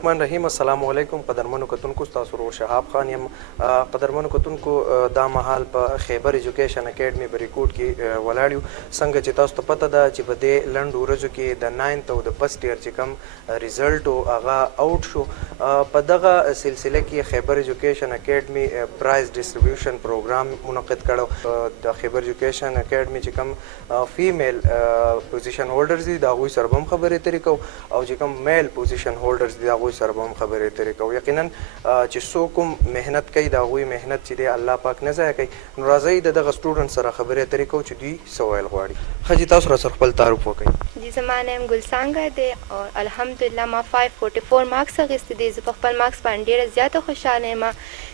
الرحمن الرحیم. السلام علیکم قدرمنو کتونکو، تاسو رو شهاب خان یم. قدرمنو کتونکو، دا مهال په خیبر ایجوکیشن اکیډمي بریکوټ کې ولاړ یو. څنګه چې تاسو ته پته ده چې په دې لنډو ورځو کې د 9th او د فرست ایئر چې کوم ریزلټ و هغه آوټ شو. په دغه سلسله کې خیبر ایجوکیشن اکیډمي پرایز ډسټریبیوشن پروګرام منعقد کړو. د خیبر ایجوکیشن اکیډمي چې کوم فیمیل پوزیشن هولډرز دي د هغوی سره به هم خبرې اترې کوو، او چې کوم میل پوزیشن هولډرز دي د هغوی سره به هم خبرې اترې کوو. یقینا چې څوک کوم محنت کوي د هغوی محنت چې دی الله پاک نه ضایع کوي. نو راځئ د دغه سټوډنټ سره خبرې اترې کوو چې دوی څه ویل غواړي. ښه جي تاسو راسره خپل تعارف وکړئ. جی زما نیم ګلڅانګه دی او الحمدلله ما 544 مارکس اخیستي دي. زه په خپل مارکس باندې ډېره زیاته خوشحاله یم.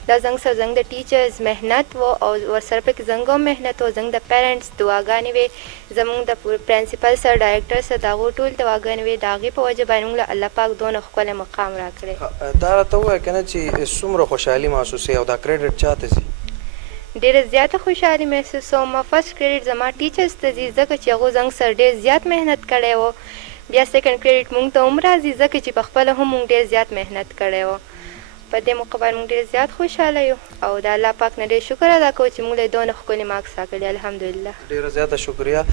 دا زنګ سره زنګ د ټیچرز محنت و او ورسره پکې زنګ هم محنت و، زنګ د پیرنټس دعاګانې وې، زموږ د پرنسپل سره ډایرکټر سره د هغو ټول دعاګانې وې. د هغې په وجه باندې موږ له الله پاک دونه ښکلی مقام راکړی. دا راته ووایه که نه چې څومره خوشحالي محسوسوي او دا کریډټ چاته ځي؟ ډېره زیاته خوشحالي محسوسوم. فرست کریډټ زما ټیچرز ته ځي ځکه چې هغو زنګ سره ډېر زیات محنت کړی و. بیا سیکنډ کریډټ موږ ته هم راځي ځکه چې په خپله هم موږ ډېر زیات محنت کړی و. په دې موقع باندې موږ ډېر زیات خوشحاله یو او د الله پاک نه ډېر شکر ادا کوو چې موږ له دونه ښکلي مارکس راکړي. الحمدلله. ډېره زیاته شکریه.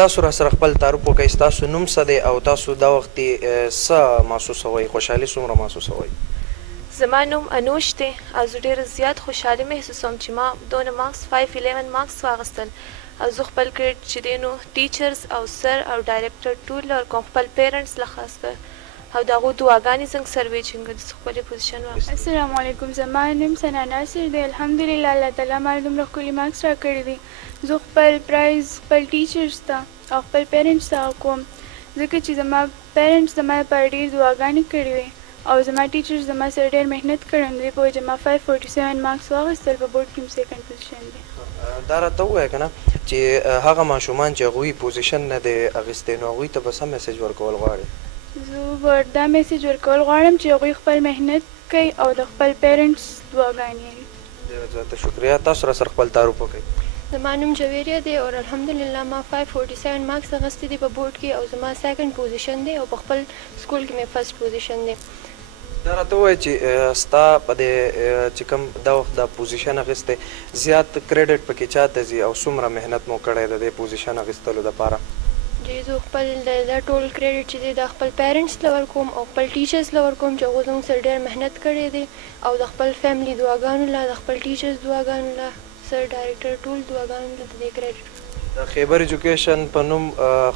تاسو را سره خپل تعارف وکړئ. ستاسو نوم څه دی او تاسو دا وخت څه محسوسوئ؟ خوشحالي څومره محسوسوئ؟ زما نوم انوش دی او زه ډېره زیات خوشحالي محسوسوم چې ما دونه مارکس 511 مارکس واخیستل. او زه خپل کریډټ چې دی نو ټیچرز او سر او ډایرکټر ټول ورکوم، خپل پیرنټس له خاص کر او د هغو دعاګانې زنګ سره وې چې موږ د ښکلې پوزیشن واخیستل. السلام علیکم. زما نوم ثنا ناصر دی. الحمدلله الله تعالی ما دومره ښکلي مارکس راکړي دي. زه خپل پرایز خپل ټیچرز ته او خپل پیرنټس ته کوم ځکه چې زما پیرنټس زما لپاره ډېرې دعاګانې کړې وې او زما ټیچرز زما سره ډېر محنت کړی. د دې په وجه ما 547 مارکس واخیستل. په بورډ کې م سیکنډ پوزیشن دی. دا راته ووایه که نه چې هغه ماشومان چې هغوی پوزیشن نه دی اخیستی نو هغوی ته به څه میسج ورکول غواړې؟ زه به دا میسج ورکول غواړم چې هغوی خپل محنت کوي او د خپل پیرنټس دعاګانې وي. ډېره زیاته شکریه. تاسو را سره خپل تعارف وکړئ. زما نوم جویریه دی او الحمدلله ما 547 مارکس اخیستی دي په بورډ کې او زما سیکنډ پوزیشن دی او په خپل سکول کې مې فرست پوزیشن دی. دا راته ووایه چې ستا په دې چې کوم دا وخت دا پوزیشن اخیستی زیات کریډټ پکې چاته ځي او څومره محنت مو کړی د دې پوزیشن اخیستلو دپاره؟ جی زه خپل دا ټول کریډټ چې دی دا خپل پیرنټس له ورکوم او خپل ټیچرز له ورکوم چې هغو زموږ سره ډېر محنت کړی دی او د خپل فیملي دعاګانو له، د خپل ټیچرز دعاګانو له، سر ډایرکټر ټول دعاګانو له د دې کریډټ. د خیبر ایجوکیشن په نوم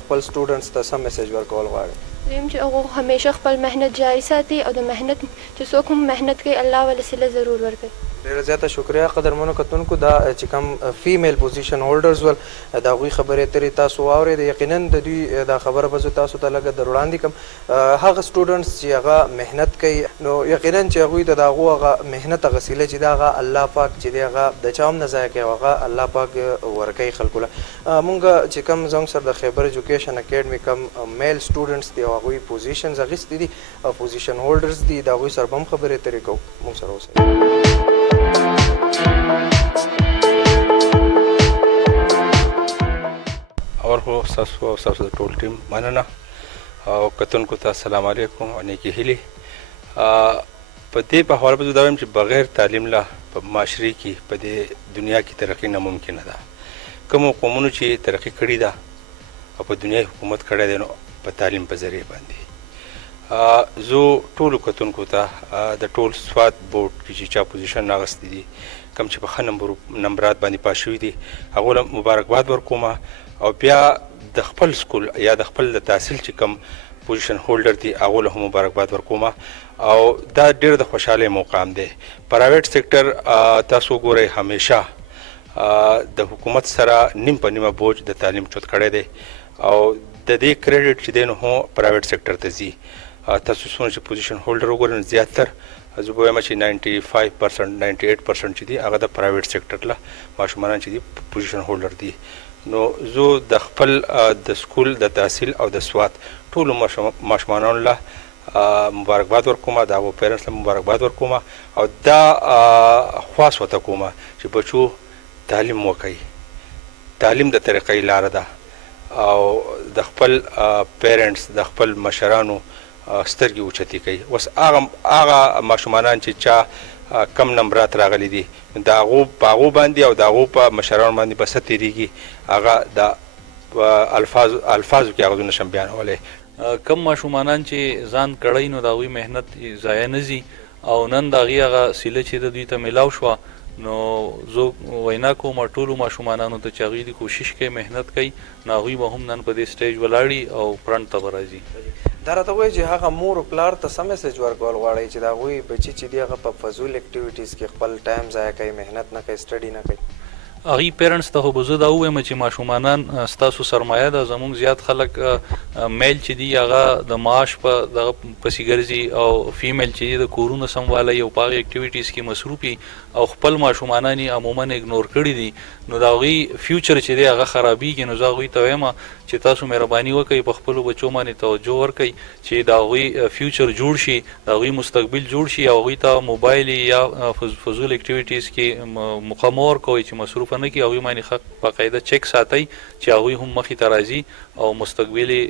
خپل سټوډنټس ته څه میسج ورکول غواړئ؟ دویم چې هغو همیشه خپل محنت جاري ساتي او د محنت چې څوک هم محنت کوي الله ولې صله ضرور ورکوي. ډېره زیاته شکریه. قدرمنو کتونکو، دا چې کوم فیمیل پوزیشن هولډرز ول د هغوی خبرې اترې تاسو واورېد. یقینا د دوی دا خبره به زه تاسو ته لږه در وړاندې کړم. هغه سټوډنټس چې هغه محنت کوي نو یقینا چې هغوی ته د هغو هغه محنت هغه سیله چې ده هغه الله پاک چې دی هغه د چا هم نه ضایع کوي او هغه الله پاک ورکوي خلکو له. مونږ چې کوم زموږ سره د خیبر ایجوکیشن اکیډمي کوم میل سټوډنټس دي او هغوی پوزیشنز اخیستي دي او پوزیشن هولډرز دي د هغوی سره به هم خبرې اترې کوو. مونږ سره اوسئ. اور خو ستاسو او ستاسو د ټول ټیم مننه او کتونکو ته السلام علیکم او نیکې هیلې. په دې په حواله به زه دا وایم چې بغیر تعلیم له په معاشرې کې په دې دنیا کې ترقي ناممکنه ده. کومو قومونو چې ترقي کړې ده او په دنیا حکومت کړی دی نو په تعلیم په ذریعه باندې. زه ټولو کتونکو ته د ټول سوات بورډ کې چې چا پوزیشن اخیستی دي کوم چې په ښه نمبرات باندې پاس شوي دي هغو له مبارکباد ورکوم او بیا د خپل سکول یا د خپل د تحصیل چې کوم پوزیشن هولډر دي هغو له هم مبارکباد ورکوم او دا ډېر د خوشحالۍ مقام دی. پرایویټ سیکټر تاسو وګورئ همیشه د حکومت سره نیم په نیمه بوج د تعلیم چوت کړی دی او د دې کریډټ چې دی نو هم پرایویټ سیکټر ته ځي. تاسو څومره چې پوزیشن هولډر وګورئ زیاتر زه به وایم چې 95% 98% چې دي هغه د پرایویټ سیکټر له ماشومان چې دي پوزیشن هولډر دي. نو زه د خپل د سکول د تحصیل او د سوات ټولو ماشومانانو له مبارکباد ورکوم، د هغو پیرنټس له مبارکباد ورکوم او دا خواست ورته کوم چې بچو تعلیم وکړئ. تعلیم د ترقۍ لاره ده او د خپل پیرنټس د خپل مشرانو سترګې اوچتې کوي. اوس هغه ماشومانان چې چا کم نمبرات راغلي دي د هغو په هغو باندې او د هغو په مشرانو باندې به څه تېرېږي هغه د الفاظو کې هغه زه نشم بیانولی. کم ماشومانان چې ځان کړی نو د هغوی محنت ضایع نه ځي او نن د هغې هغه سیله چې د دوی ته میلاو شوه نو زه وینا کوم ټولو ماشومانانو ته چې هغوی د کوشش کوي محنت کوي نو هغوی به هم نن په دې سټیج ولاړي او فرنټ ته به راځي. دا راته وایي چې هغه مور او پلار ته څه میسج ورکول غواړئ چې د هغوی بچي چې دي هغه په فضول اکټیویټیز کې خپل ټایم ضایع کوي، محنت نه کوي، سټډي نه کوي؟ هغوی پیرنټس ته خو به زه دا ووایم چې ماشومانان ستاسو سرمایه ده. زموږ زیات خلک میل چې دي هغه د معاش په دغه پسې ګرځي او فیمیل چې دي د کورونو سموالی او په هغې اکټیویټیز کې مصروف وي او خپل ماشومانان یې عموما اګنور کړي دي نو د هغوی فیوچر چې دی هغه خرابېږي. نو زه هغوی ته وایم چې تاسو مهرباني وکړئ په خپلو بچو باندې توجه ورکړئ چې د هغوی فیوچر جوړ شي، د هغوی مستقبل جوړ شي او هغوی ته موبایل یا فضول اکټیویټیز کې مخه مه ورکوئ چې مصروف نه کړي. هغوی باندې ښه باقاعده چک ساتئ چې هغوی هم مخې ته راځي او مستقبل یې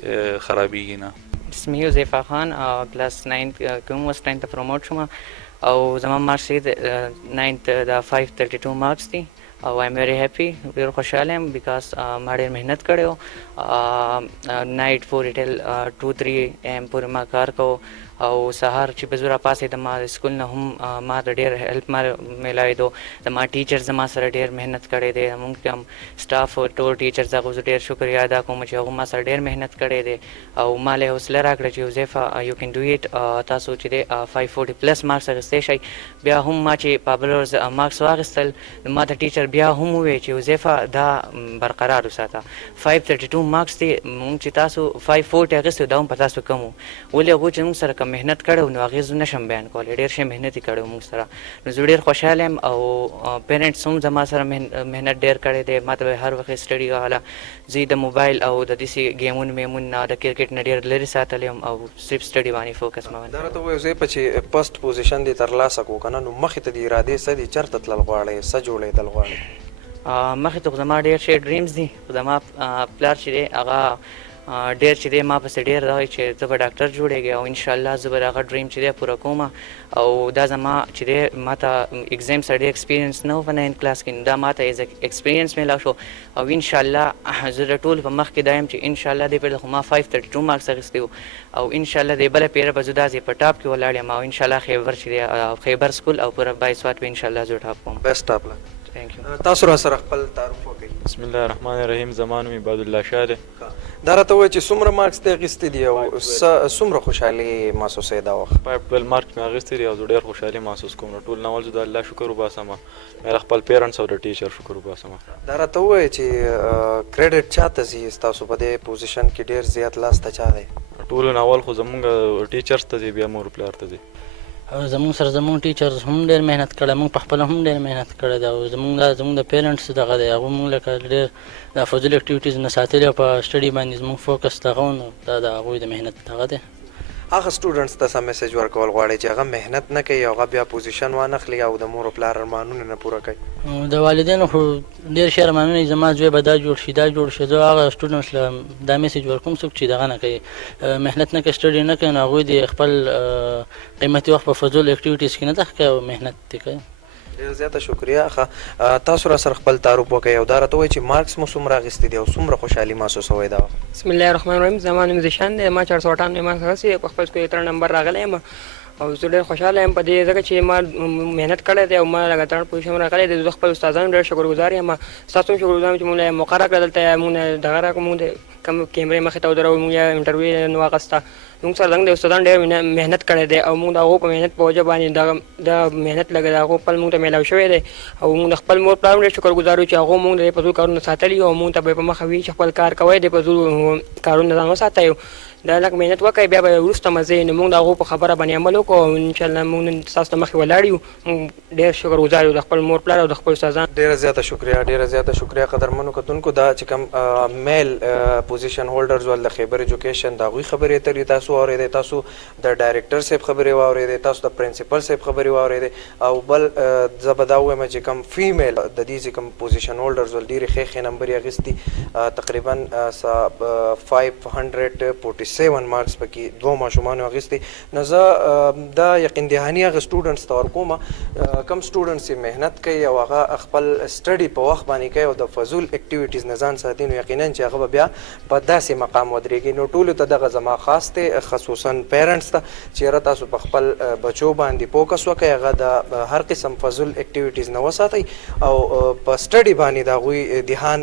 خرابېږي نه. اسمي حذیفه خان، کلاس 9 کوم اوس 9 ته پروموټ شوم او زما مارکس د 9 د 532 مارکس دي او ایم ویری هیپی، ډېر خوشحاله یم بیکاز ما ډېر محنت کړی و. نایټ پورې ټل 2-3 AM پورې ما کار کوو او سهار چې په زور راپاڅېدم ما سکول نه هم ما ته ډېر هیلپ ما میلاوېدو. زما ټیچر زما سره ډېر محنت کړی دی، موږ ته هم سټاف ټول ټیچرز هغو زه ډېر شکریه ادا کوم چې هغو ما سره ډېر محنت کړی دی او ما له حوصله راکړه چې حذیفه یو کین ډو ایټ، تاسو چې دی 540+ مارکس اخیستی شئ. بیا هم ما چې پابلرز مارکس واخیستل ما ته ټیچر بیا هم وویل چې حذیفه دا برقرار وساته. 532 مارکس دی، موږ چې تاسو 540 اخیستو دا هم په تاسو کم و، ولې هغو چې موږ سره محنت کړو نو هغې زه نشم بیان کولی، ډېر ښه محنت یې کړی موږ سره. نو زه ډېر خوشحاله یم او پیرنټس هم زما سره محنت ډېر کړی دی، ما ته به هر وخت سټډي کوله. زه د موبایل او د داسې ګیمونو میمون نه د کرکټ نه ډېر لرې ساتلی یم او صرف سټډي باندې فوکس مه دا راته ووایه حذیفه چې فسټ پوزیشن دې ترلاسه کړو که نه نو مخې ته دې ارادې څه دي، چېرته تلل غواړئ، څه جوړېدل غواړئ؟ مخکې ته خو زما ډېر ښه ډریمز دي، خو زما پلار چې دی هغه ډېر چې دی ما پسې ډېر راغی چې زه به ډاکټر جوړېږي او انشاءالله زه به د هغه ډریم چې دی پوره کوم او دا زما چې دی ما ته ایګزام سره ډېر ایکسپیرینس نه و په 9 کلاس کې، دا ما ته ایز ایکسپیرینس میلاو شو او انشاءالله زه د ټولو په مخ کې دا یم چې انشاءالله دې پیره خو ما 532 مارکس اخیستی و او انشاءالله دې بله پیره به زه داسې په ټاپ کې ولاړ یم او انشاءالله خیبر چې دی خیبر سکول او پوره 22 به انشاءالله زه ټاپ کوم. بیسټ اف لک. تاسو را سره خپل تعارف وکړئ. بسم الله الرحمن الرحیم. زما نوم عبادالله شاه دی. دا راته ووایه چې څومره مارکس دې اخیستي دي او څومره خوشحالي محسوسوې دا وخت؟ 512 مارکس مې اخیستی دي او زه ډېر خوشحالي محسوس کوم. ټول نه اول زه د الله شکر وباسم، بیا خپل پیرنټس او د ټیچر شکر وباسم. دا راته ووایه چې کریډټ چا ته ځي ستاسو په دې پوزیشن کې ډېر زیات لاس ته چا دی؟ ټولو نه اول خو زمونږ ټیچرس ته ځي، بیا مور پلار ته ځي. زموږ سره زموږ ټیچرز هم ډېر محنت کړی، موږ پخپله هم ډېر محنت کړی دی او زموږ د پیرنټس دغه دی هغوی موږ لکه ډېر د فضول اکټیویټیز نه ساتلي او په سټډي باندې زموږ فوکس دغه و نو دا د هغوی د محنت دغه دی. هغه سټوډنټس ته څه میسج ورکول غواړئ چې هغه محنت نه کوي او هغه بیا پوزیشن وانخلي او د مور او پلار ارمانونه نه پوره کوي؟ د والدینو خو ډېر ښه ارمانونه دي، زما زوی به دا جوړ شي دا جوړ شي. زه هغه سټوډنټس له دا میسج ورکوم څوک چې دغه نه کوي، محنت نه کوي، سټډي نه کوي، نو هغوی د خپل قیمتي وخت په فضول اکټیویټیز کې نه ضایع کوي او محنت دې کوي. ډېر زیاته شکریه. ښه تاسو را سره خپل تعارف وکړئ او دا راته ووایئ چې مارکس مو څومره اخیستي دي او څومره خوشحالي محسوسوئ دا وخت؟ بسم الله الرحمن الرحیم. زما نوم ذیشان دی، ما 498 مارکس اخیستي، په خپل سکول 3 نمبر راغلی یم او زه ډېر خوشحاله یم په دې ځکه چې ما محنت کړی دی او ما لکه 3 پوزیشن راغلی دی. زه خپل استادانو ډېر شکرګزار یم، ستاسو هم شکرګزار یم چې موږ له موقع راکړه دلته موږ نه دغه راکړو، موږ د کوم کیمرې مخې ته ودرول، موږ یا انټرویو نه واخیسته. موږ سره زموږ د استادانو ډېر محنت کړی دی او موږ د هغو په محنت په وجه باندې دا محنت لږ د هغو پل موږ ته میلاو شوی دی او موږ د خپل مور پلار هم ډېر شکرګزار یو چې هغو موږ د فضول کارونه ساتلي او موږ ته به یې په مخه وي چې خپل کار کوئ، د فضول کارونه ځان وساتئ، دا لږ محنت وکړئ، بیا به وروسته مزه نو موږ د هغو په خبره باندې عمل وکړو او انشاءالله موږ نن ستاسو ته مخکې ولاړ یو. موږ ډېر شکرګزار یو د خپل مور پلار او د خپل استادانو. ډېره زیاته شکریه، ډېره زیاته شکریه قدرمنو کتونکو. دا چې کوم میل پوزیشن هولډرز ول د خیبر ایجوکیشن د هغوی خبرې اترې تاسو واورېدئ، تاسو د ډایرکټر صاحب خبرې واورېدئ، تاسو د پرنسپل صاحب خبرې واورېدئ او بل زه به دا ووایم چې کوم فیمیل د دې چې کوم پوزیشن هولډرز ول ډېرې ښې ښې نمبرې اخیستي، تقریبا 546 7 مارکس پکې دوه ماشومانو اخیستې. نو زه دا یقین دهاني هغه سټوډنټس ته ورکوم کم سټوډنټس چې محنت کوي او هغه خپل سټډي په وخت باندې کوي او د فضول اکټیویټیز نه ځان ساتي، نو یقینا چې هغه بیا په داسې مقام ودرېږي. نو ټولو ته دغه زما خاص دی، خصوصا پیرنټس ته چې یاره تاسو په خپل بچو باندې فوکس وکړئ، هغه د هر قسم فضول اکټیویټیز نه وساتئ او په سټډي باندې د هغوی دهان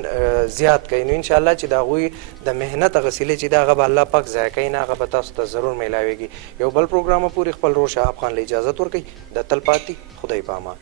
زیات کوئ. نو انشاءالله چې د هغوی د محنت هغه سیلې چې دی هغه به الله پاک ضایع کوي نه، هغه به تاسو ته ضرور میلاویږي. یو بل پروګرام پورې خپل روح شهاب خان له اجازت ورکوي. د تل پاتې خدای په امان.